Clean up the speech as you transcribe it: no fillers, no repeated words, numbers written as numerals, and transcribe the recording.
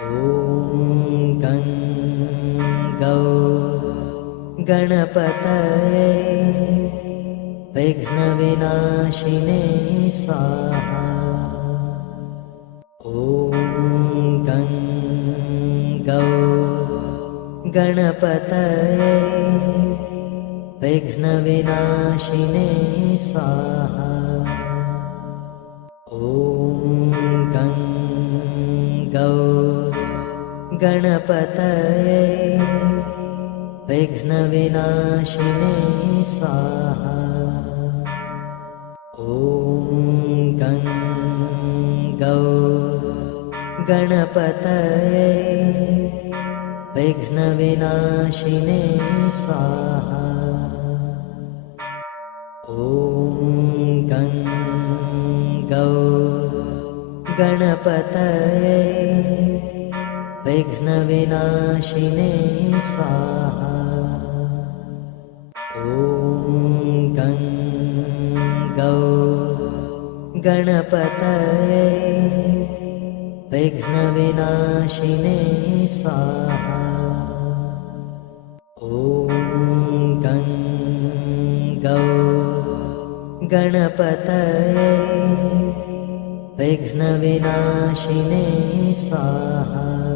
ॐ गं गौ गणपतये विघ्नविनाशिने स्वाहा। ॐ गं गौ गणपतये विघ्नविनाशिने स्वाहा। ॐ गं गौ गणपतये विघ्नविनाशिने स्वाहा। ॐ गं गौ गणपतये विघ्नविनाशिने स्वाहा। ॐ गं गौ गणपतये विघ्नविनाशिने स्वाहा। ॐ गं गौ गणपतये विघ्नविनाशिने स्वाहा। ॐ गं गौ गणपतये विघ्नविनाशिने स्वाहा।